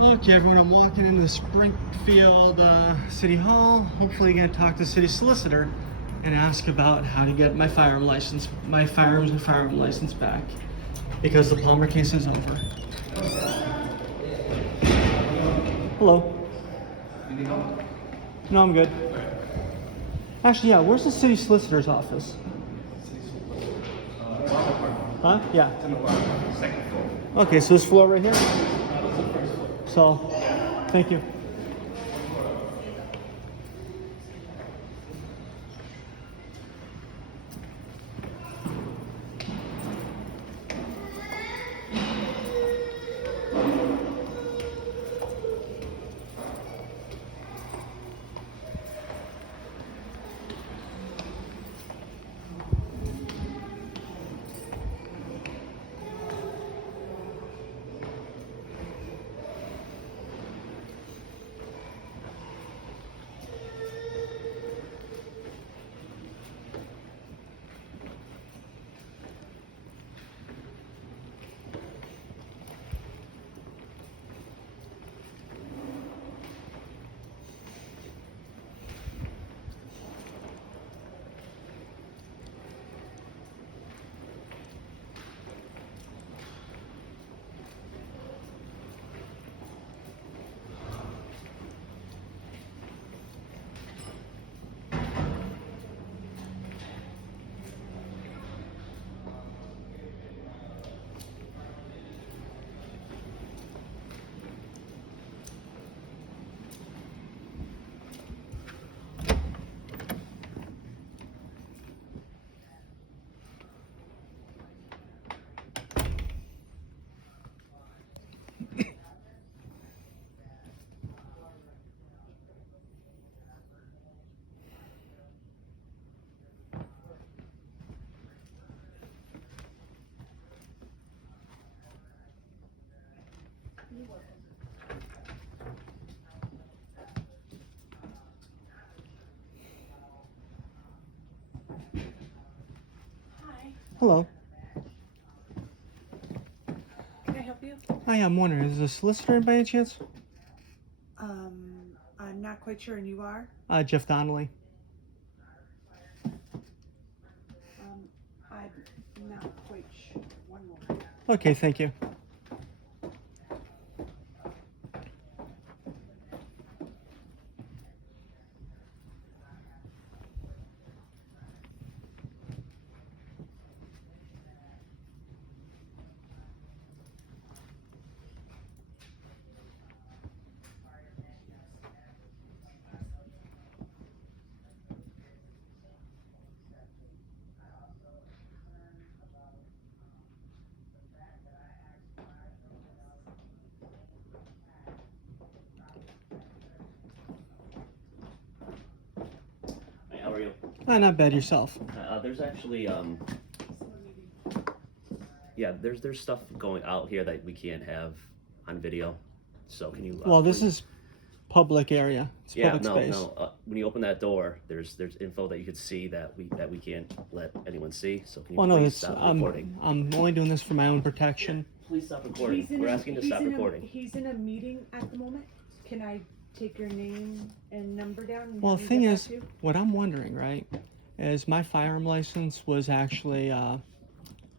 Okay, everyone, I'm walking into the Springfield City Hall. Hopefully gonna talk to the city solicitor and ask about how to get my firearms and firearm license back because the Palmer case is over. Hello. No, I'm good. Actually, yeah, where's the city solicitor's office? Huh? Yeah. Second floor. Okay, so this floor right here? So, thank you. Hello. Can I help you? Hi, I'm wondering, is the solicitor in by any chance? I'm not quite sure, and you are? Jeff Donnelly. I'm not quite sure. One moment. Okay, thank you. Hey, how are you? Not bad yourself. There's actually yeah, there's stuff going out here that we can't have on video. So can you? Well, this please- is public area. It's public space. When you open that door, there's info that you could see that we can't let anyone see. So can you Well, no, please it's stop recording? I'm only doing this for my own protection. Please stop recording. We're asking to stop recording. He's in a meeting at the moment. Can I take your name and number down? And Well, have the him thing get is, back to you? what I'm wondering, right, is my firearm license was actually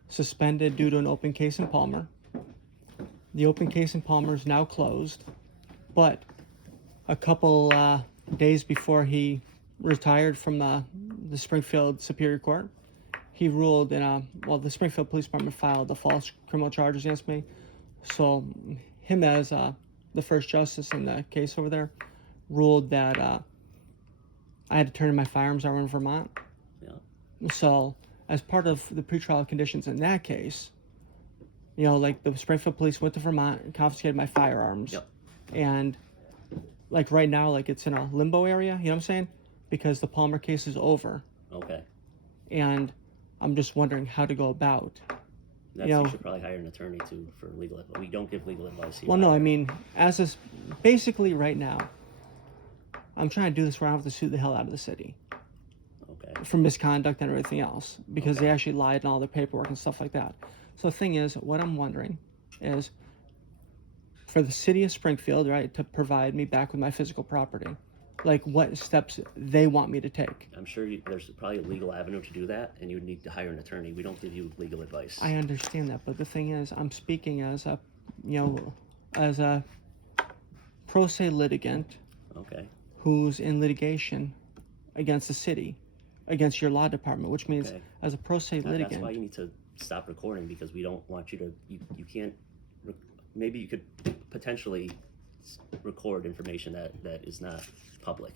suspended due to an open case in Palmer. The open case in Palmer is now closed, but a couple days before he retired from the Springfield Superior Court, he ruled the Springfield Police Department filed the false criminal charges against me. So him as the first justice in the case over there ruled that I had to turn in my firearms over in Vermont. Yeah. So as part of the pretrial conditions in that case, like the Springfield police went to Vermont and confiscated my firearms. Yep. And like right now, like it's in a limbo area, you know what I'm saying? Because the Palmer case is over. Okay. And I'm just wondering how to go about. You should probably hire an attorney for legal advice. We don't give legal advice here. Well, no, I mean, basically right now, I'm trying to do this where I don't have to sue the hell out of the city. Okay. For misconduct and everything else, because they actually lied in all their paperwork and stuff like that. So the thing is, what I'm wondering is, for the city of Springfield, right, to provide me back with my physical property. Like what steps they want me to take. I'm sure there's probably a legal avenue to do that, and you would need to hire an attorney. We don't give you legal advice. I understand that, but the thing is, I'm speaking as a, as a pro se litigant Okay. who's in litigation against the city, against your law department, which means Okay. as a pro se litigant. That's why you need to stop recording, because we don't want you to. You can't. Maybe you could potentially record information that is not public.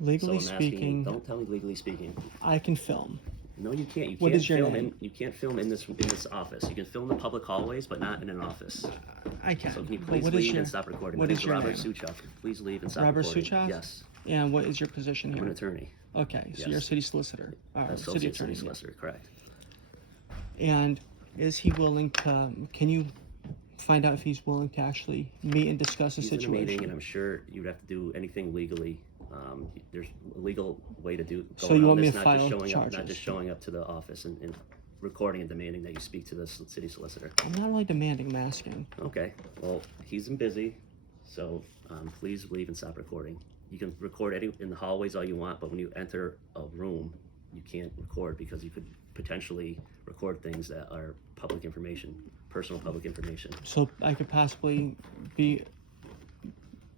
Legally So I'm asking speaking, you, don't tell me legally speaking. I can film. No, you can't. You What can't is your film name? you can't film in this office. You can film in the public hallways, but not in an office. I can. So can you But please what is leave your, and stop recording? what My is name's your Robert name? Suchov. Please leave and stop Robert recording. Suchov? Yes, And what is your position I'm an here? attorney. Okay, so Yes. you're a city solicitor. Associate attorney. city solicitor, correct. And is he willing to, can you find out if he's willing to actually meet and discuss the He's in a situation? meeting, and I'm sure you'd have to do anything legally. There's a legal way to go So you around want me this, to not file just showing up, not charges? just showing up to the office and recording and demanding that you speak to the city solicitor. I'm not really demanding, I'm asking. Okay, well, he's busy, so please leave and stop recording. You can record in the hallways all you want, but when you enter a room, you can't record, because you could potentially record things that are public information, personal public information. So I could possibly be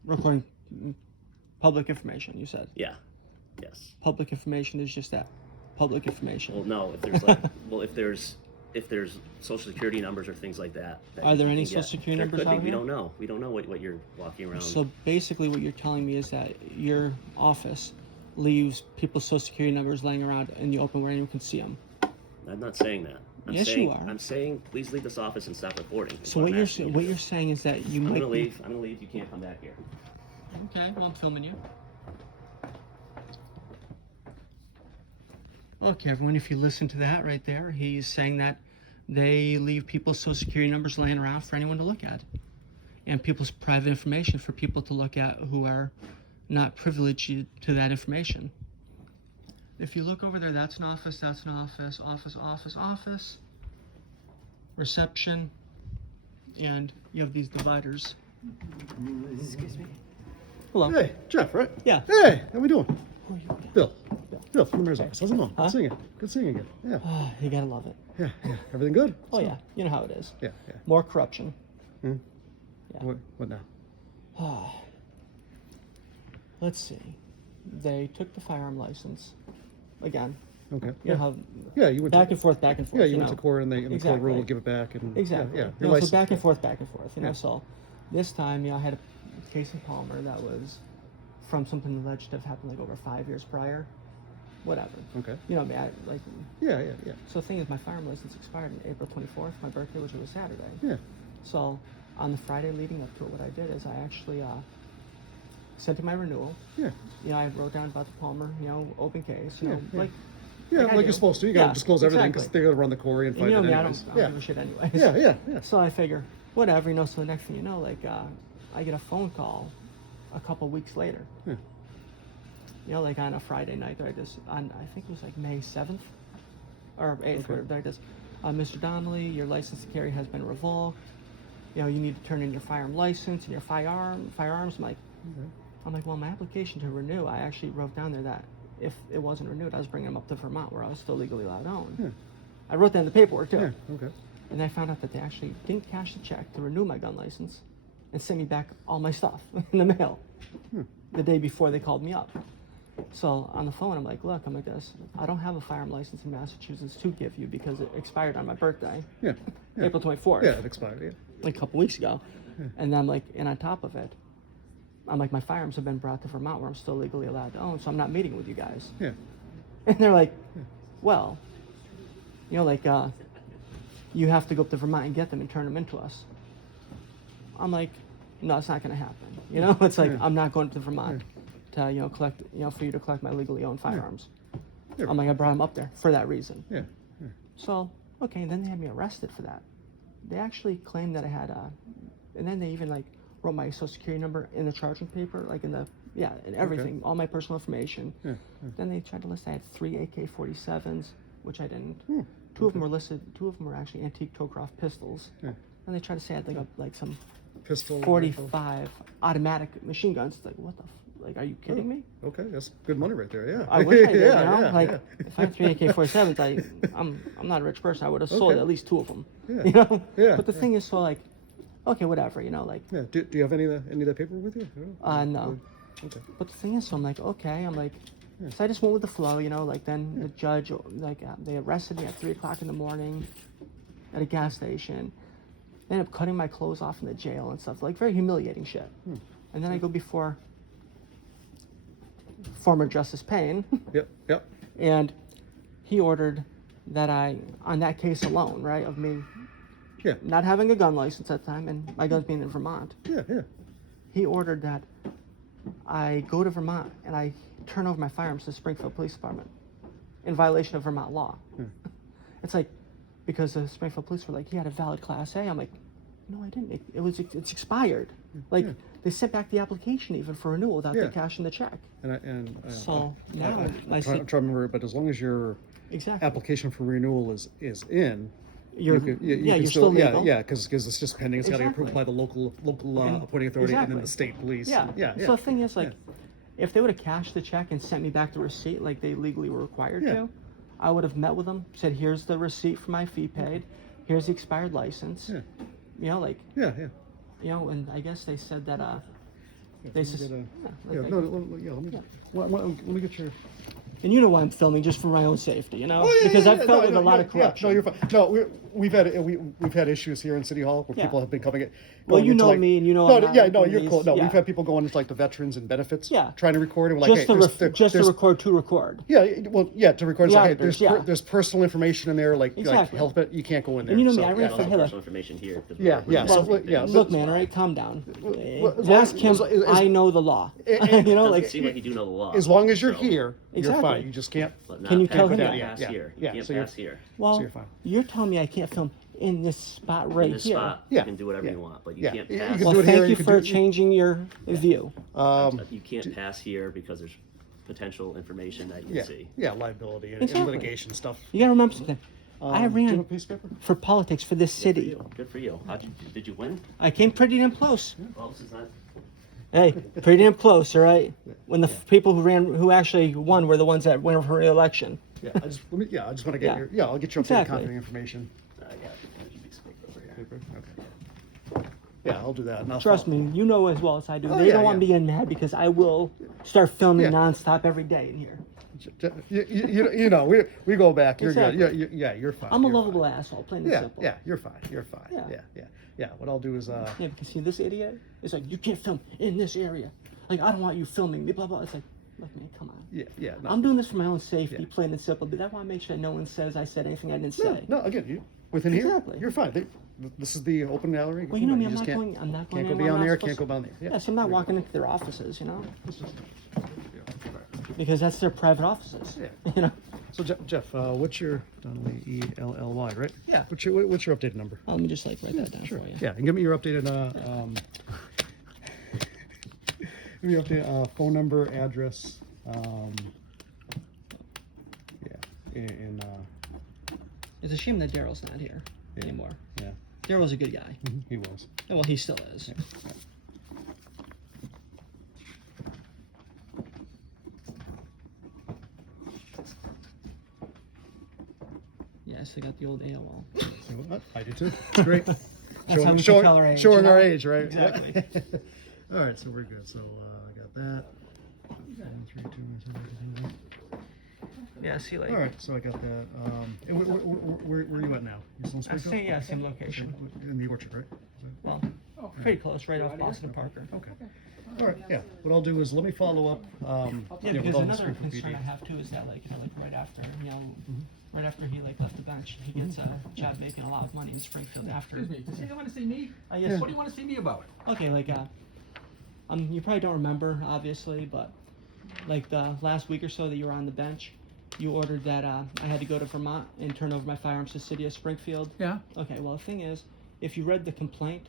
recording public information, you said. Yeah, yes. Public information is just that, public information. Well, no, if there's like, if there's social security numbers or things like that. Are there you any can get. social security There numbers could be. out We here? don't know. We don't know what you're walking around. So basically what you're telling me is that your office leaves people's social security numbers laying around in the open where anyone can see them. I'm not saying that. Yes, you are. I'm saying please leave this office and stop recording. So what you're saying is that you I'm might gonna leave. I'm gonna leave. You can't come back here. Okay, well, I'm filming you. Okay, everyone, if you listen to that right there, he's saying that they leave people's social security numbers laying around for anyone to look at. And people's private information for people to look at who are not privileged to that information. If you look over there, that's an office, office, reception, and you have these dividers. Excuse me. Hello. Hey, Jeff, right? Yeah. Hey, how we doing? Who are you? Bill. Bill from the mayor's office. How's it going? Huh? Good seeing you. Good seeing you again. Yeah. Oh, you gotta love it. Yeah. Everything good? Oh yeah, you know how it is. Yeah. More corruption. Hmm? Yeah. What now? Ah. Let's see. They took the firearm license again. Okay. You know how Yeah, you went back to, and forth. Yeah, you went to court and the court Exactly. ruled give it back and Exactly. Yeah. You Your know, so license. back and forth. You know, Yeah. so this time, I had a case in Palmer that was from something alleged to have happened like over 5 years prior. Whatever. Okay. You know, I mean, like. Yeah. So the thing is, my firearm license expired on April 24th, my birthday, which was Saturday. Yeah. So on the Friday leading up to it, what I did is I actually sent in my renewal. Yeah. You know, I wrote down about the Palmer, open case. You know, Yeah. like. Yeah, I like do. you're supposed to. You gotta Yeah, disclose everything because exactly. they're gonna run the query and And find you know it me, I anyways. don't give a shit anyways. Yeah. So I figure, whatever, so the next thing you know, like, I get a phone call a couple weeks later. Yeah. Like on a Friday night, I think it was like May 7th or 8th, Okay. where Mr. Donnelly, your license to carry has been revoked. You need to turn in your firearm license and your firearms. I'm like, well, my application to renew, I actually wrote down there that if it wasn't renewed, I was bringing them up to Vermont where I was still legally allowed to own. Yeah. I wrote that in the paperwork too. Yeah. Okay. And I found out that they actually didn't cash the check to renew my gun license and sent me back all my stuff in the mail the day before they called me up. So on the phone, I'm like, look, this. I don't have a firearm license in Massachusetts to give you because it expired on my birthday, Yeah. April 24th, Yeah, it expired. Yeah. like a couple weeks ago. And then I'm like, and on top of it, I'm like, my firearms have been brought to Vermont where I'm still legally allowed to own, so I'm not meeting with you guys. Yeah. And they're like, well, you have to go up to Vermont and get them and turn them into us. I'm like, no, it's not going to happen. It's like, Yeah. I'm not going to Vermont to, collect, for you to collect my legally owned firearms. Yeah. I'm like, I brought them up there for that reason. Yeah. So, okay, and then they had me arrested for that. They actually claimed that I had, and then they even wrote my social security number in the charging paper, and everything, all my personal information. Yeah. Then they tried to list I had 3 AK-47s, which I didn't. Hmm. Two of them were listed. Two of them were actually antique Towcroft pistols. Yeah. And they tried to say I had some Pistol. rifle? 45 automatic machine guns. It's like, what the, like, are you kidding me? Okay, that's good money right there. Yeah. I wish I did, yeah, you know? yeah, Like, yeah. if I had 3 AK-47s, I'm not a rich person. I would have sold Okay. at least 2 of them, Yeah. you know? Yeah, But the yeah. thing is, so, like, okay, whatever, you know, like, Yeah. Do you have any of that paper with you? no. Okay. But the thing is, so I'm like, okay, Yeah. so I just went with the flow, you know, like, then the judge, like, they arrested me at 3 o'clock in the morning at a gas station. They ended up cutting my clothes off in the jail and stuff, like, very humiliating shit. And then I go before former Justice Payne, Yep. and he ordered that on that case alone, right, of me Yeah. not having a gun license at the time and my guns being in Vermont, Yeah. he ordered that I go to Vermont and I turn over my firearms to the Springfield Police Department in violation of Vermont law. It's like, because the Springfield Police were like, he had a valid Class A. I'm like, no, I didn't. It's expired. Like, Yeah. they sent back the application even for renewal without Yeah. the cash in the check. So now I'm I see trying to remember, but as long as your exactly. application for renewal is in, You're can still legal. Yeah, because it's just pending. It's got to be approved by the local And- appointing authority and then exactly. the state police. Yeah. Yeah. So the thing is, like, if they would have cashed the check and sent me back the receipt like they legally were required Yeah. to, I would have met with them, said, here's the receipt for my fee paid, here's the expired license. Yeah. You know, like, Yeah. you know, and I guess they said that they Let me sus- get a- yeah, yeah, let me. Yeah. Let me get your. and you know why I'm filming, just for my own safety, you know, Oh, yeah, because yeah, I've yeah, felt no, with no, a lot yeah, of corruption. Yeah, no, you're fine. No, we've had issues here in City Hall where Yeah. people have been coming in. Well, going you into, know like, me, and you know No, I'm not yeah, like no, one of you're these- cool. No, yeah. we've had people going into like the veterans and benefits. Yeah. Trying to record and we're like, just hey, to there's- record to record. Yeah, well, yeah, to record. It's The like, hey, auditors, yeah. there's personal information in there, like Exactly. health, but you can't go in there. And you know me, so, I ran yeah. for Also Hiller. personal information here. Yeah, yeah, so, Well, yeah, Look, man, all right, calm down. as Ask long- him. as- I know the law. and- You know, Doesn't like, seem like you do know the law. As long as you're so- here, Exactly. you're fine. You just can't. But not Can you pass- tell him can't that? pass Yeah, here. yeah, You can't so you're- pass here. well, you're fine. you're telling me I can't film in this spot right In this here. spot, Yeah, you can do whatever yeah, you want, but you yeah. can't You pass. can Well, do it here, thank you you can for do- changing your view. You can't pass here because there's potential information that you Yeah, can see. yeah, liability and Exactly. litigation stuff. You gotta remember something. I Do you have a ran piece of paper? for politics for this Good for city. you. Good for you. Did you win? I came pretty damn close. Well, this is not. Hey, pretty damn close, all right? When the people who actually won were the ones that went for re-election. Yeah, I just want to get Yeah. I'll get your updated Exactly. contact information. I got a piece of paper over here. Paper? Okay. Yeah, I'll do that. And I'll Trust follow- me, you know as well as I do. Oh, They yeah, don't want me yeah. getting mad because I will start filming Yeah. nonstop every day in here. You know, we go back. You're Exactly. good. Yeah, you're fine. I'm a You're lovable fine. asshole, plain and Yeah, simple. yeah, you're fine. You're fine. Yeah. Yeah. What I'll do is Yeah, because see, this idiot is like, you can't film in this area. Like, I don't want you filming me, blah, blah. It's like, look, man, come on. yeah. No, I'm doing this for my own safety, Yeah. plain and simple, but I want to make sure that no one says I said anything I didn't no, say. no. Again, you within Exactly. here, you're fine. This is the open gallery. Well, you know me, I'm just not can't- going Can't go anywhere I'm beyond not there. supposed Can't go to. beyond there. Yes, I'm not walking into their offices, you know, This is- because that's their private offices. Yeah. You know, So Jeff, what's your Donnelly ELLY, right? Yeah. What's your updated number? let me just like write that down Sure. for you. Yeah, and give me your updated give me your updated phone number, address. And It's a shame that Daryl's not here Yeah. anymore. yeah, Daryl's a good guy. he was. Well, he still is. Yes, I got the old AOL. I do too. Great. That's how we can tell our age, showing you know? our age, right? Exactly. Yeah. All right, so we're good. So I got that. 1, 3, 2, 1, 7, Yeah, see, like, All right, so I got that. And where are you at now? You still in I Springfield? say, yeah, same location. In the orchard, right? Well, pretty close, right off Boston Parker. Okay. All right, yeah. What I'll do is let me follow up. Yeah, with because all the another Springfield concern PD. I have too is that, like, you know, like right after, you know, right after he like left the bench, he gets a job making a lot of money in Springfield after. Excuse me, does he want to see me? Yes. What do you want to see me about? Okay, like, you probably don't remember, obviously, but like the last week or so that you were on the bench, you ordered that I had to go to Vermont and turn over my firearms to the city of Springfield. Yeah. Okay, well, the thing is, if you read the complaint,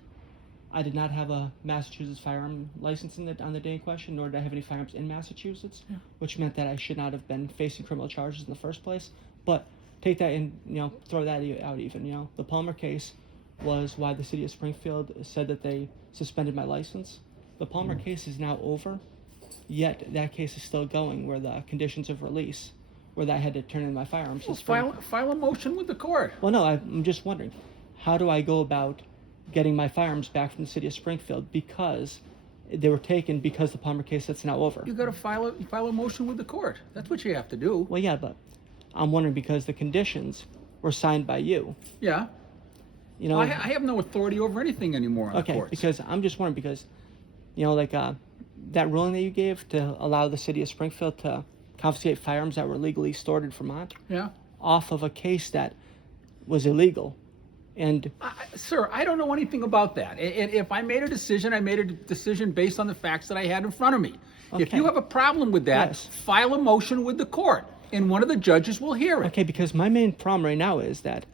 I did not have a Massachusetts firearm license on the day in question, nor did I have any firearms in Massachusetts, which meant that I should not have been facing criminal charges in the first place. But take that and, you know, throw that out even, you know. The Palmer case was why the city of Springfield said that they suspended my license. The Palmer case is now over, yet that case is still going, where the conditions of release, where I had to turn in my firearms. Well, to Spring- file a motion with the court. Well, no, I'm just wondering, how do I go about getting my firearms back from the city of Springfield, because they were taken because the Palmer case that's now over? You gotta file a motion with the court. That's what you have to do. Well, yeah, but I'm wondering because the conditions were signed by you. Yeah. You know, I have no authority over anything anymore in the okay, courts. because I'm just wondering because, you know, like that ruling that you gave to allow the city of Springfield to confiscate firearms that were legally stored in Vermont Yeah. off of a case that was illegal, and Sir, I don't know anything about that. And if I made a decision, I made a decision based on the facts that I had in front of me. If Okay. you have a problem with that, Yes. file a motion with the court, and one of the judges will hear it. okay, because my main problem right now is that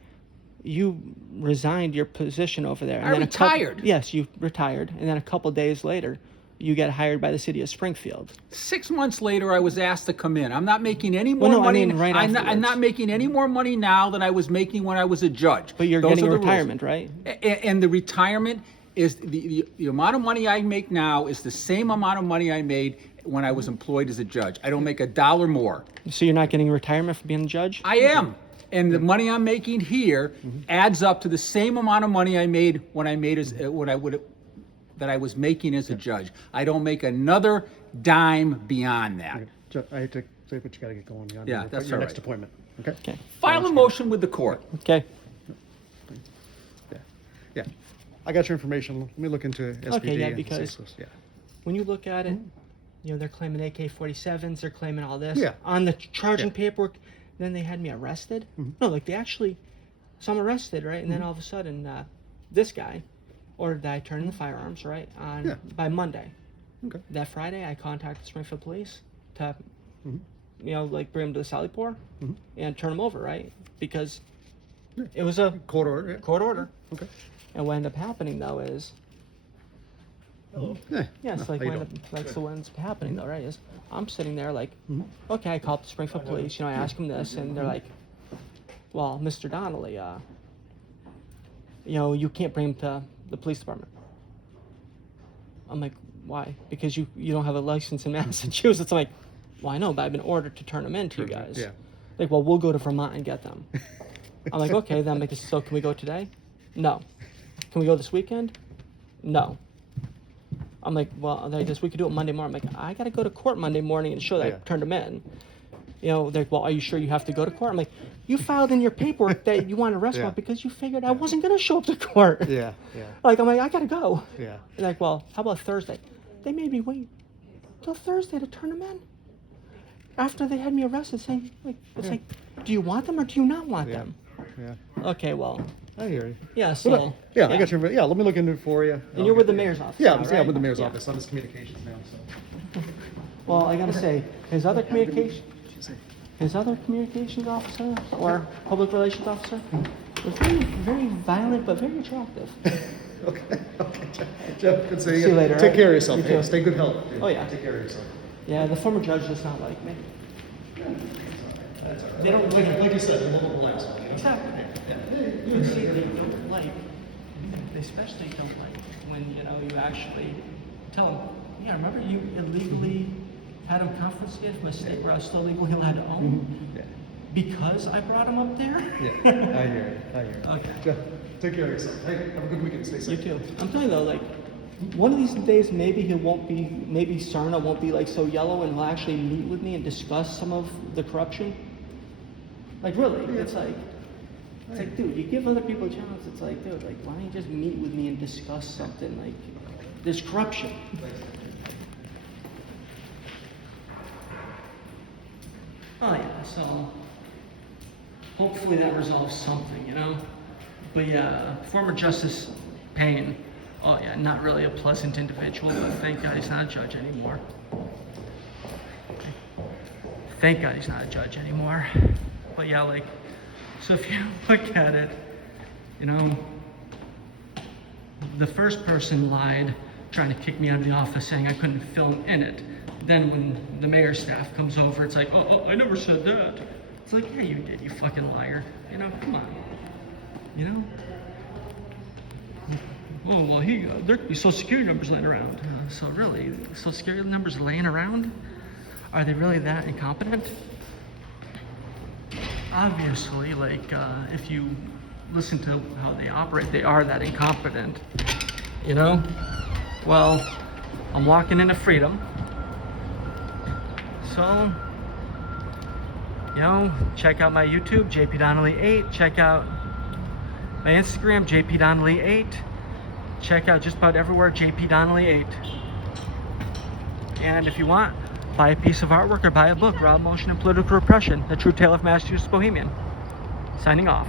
you resigned your position over there. And I then retired. Yes, you retired, and then a couple days later, you get hired by the city of Springfield. 6 months later, I was asked to come in. I'm not making any more Well, no, I money. mean right I'm afterwards. not making any more money now than I was making when I was a judge. But you're Those getting are a the rules. retirement, right? And the retirement is the amount of money I make now is the same amount of money I made when I was employed as a judge. I don't make a dollar more. So you're not getting retirement for being a judge? I am. And the money I'm making here adds up to the same amount of money I made when I made as what I would that I was making as a judge. I don't make another dime beyond that. I hate to say, but you gotta get going. On Yeah, your, that's your all next right. appointment. Okay. Okay. File a motion with the court. Okay. Yeah. Yeah. I got your information. Let me look into SPD. Okay, yeah, and see because- what's- yeah. When you look at it, you know, they're claiming AK-47s, they're claiming all this. Yeah. On the charging Yeah. paperwork, then they had me arrested. No, like they actually, so I'm arrested, right? And then all of a sudden, this guy ordered that I turn in the firearms, right? Yeah. By Monday. Okay. That Friday, I contacted Springfield Police to, you know, like bring them to the Sallyport and turn them over, right? Because it was a Court order. Yeah. court order. Okay. And what ended up happening though is, Yeah. yes, No, like how you what doing? ended up, like so what ends up happening though, right? Is I'm sitting there like, okay, I call up the Springfield Police, you know, I ask them this, and they're like, well, Mr. Donnelly, you know, you can't bring him to the police department. I'm like, why? Because you don't have a license in Massachusetts. I'm like, well, I know, but I've been ordered to turn them in to you guys. Yeah. Like, well, we'll go to Vermont and get them. I'm like, okay, then I'm like, so can we go today? No. Can we go this weekend? No. I'm like, well, I guess we could do it Monday morning. I'm like, I got to go to court Monday morning and show that Yeah. I turned them in. You know, they're like, well, are you sure you have to go to court? I'm like, you filed in your paperwork that you want to arrest me Yeah. because you figured I wasn't going to show up to court. Yeah. Yeah. Like, I'm like, I got to go. Yeah. They're like, well, how about Thursday? They made me wait till Thursday to turn them in. After they had me arrested, saying, like, it's like, do you want them or do you not want Yeah. them? Yeah. Okay, well, I hear you. yeah, Well, so. yeah, I got your. Yeah, let me look into it for you. And you're with the mayor's office. Yeah, now, I'm, yeah, right? with the mayor's Yeah. office. I'm his communications now. So. Well, I gotta say, his other communications officer or public relations officer was very, very violent but very attractive. Okay. Okay. Jeff, good seeing you. See you later, Take right? care of yourself. You Hey, too. stay good health. Oh, yeah. Take care of yourself. Yeah, the former judge does not like me. They don't Like you said, a little relaxed. Exactly. You see, they don't like, they especially don't like when, you know, you actually tell them, yeah, remember you illegally had him confiscated from a state where I was still legally allowed to own? Yeah. Because I brought him up there? Yeah. I hear you. I hear you. Okay. Jeff, take care of yourself. Hey, have a good weekend. Stay You safe. too. I'm telling you though, like, one of these days maybe he won't be, maybe Cerna won't be like so yellow and he'll actually meet with me and discuss some of the corruption. Like really, it's like, dude, you give other people a chance, it's like, dude, like, why don't you just meet with me and discuss something, like, there's corruption. Oh yeah, so, hopefully that resolves something, you know? But yeah, former Justice Payne, oh yeah, not really a pleasant individual, but thank God he's not a judge anymore. Thank God he's not a judge anymore. But yeah, like, so if you look at it, you know, the first person lied, trying to kick me out of the office, saying I couldn't film in it. Then when the mayor's staff comes over, it's like, oh, I never said that. It's like, yeah, you did, you fucking liar. You know, come on. You know? Oh, well, there could be social security numbers laying around. So really, social security numbers laying around? Are they really that incompetent? Obviously, like, if you listen to how they operate, they are that incompetent. You know? Well, I'm walking into freedom. So, you know, check out my YouTube, JP Donnelly 8. Check out my Instagram, JP Donnelly 8. Check out just about everywhere, JP Donnelly 8. And if you want, buy a piece of artwork or buy a book, Raw Motion and Political Repression, The True Tale of Massachusetts Bohemian. Signing off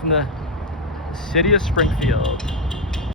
from the city of Springfield.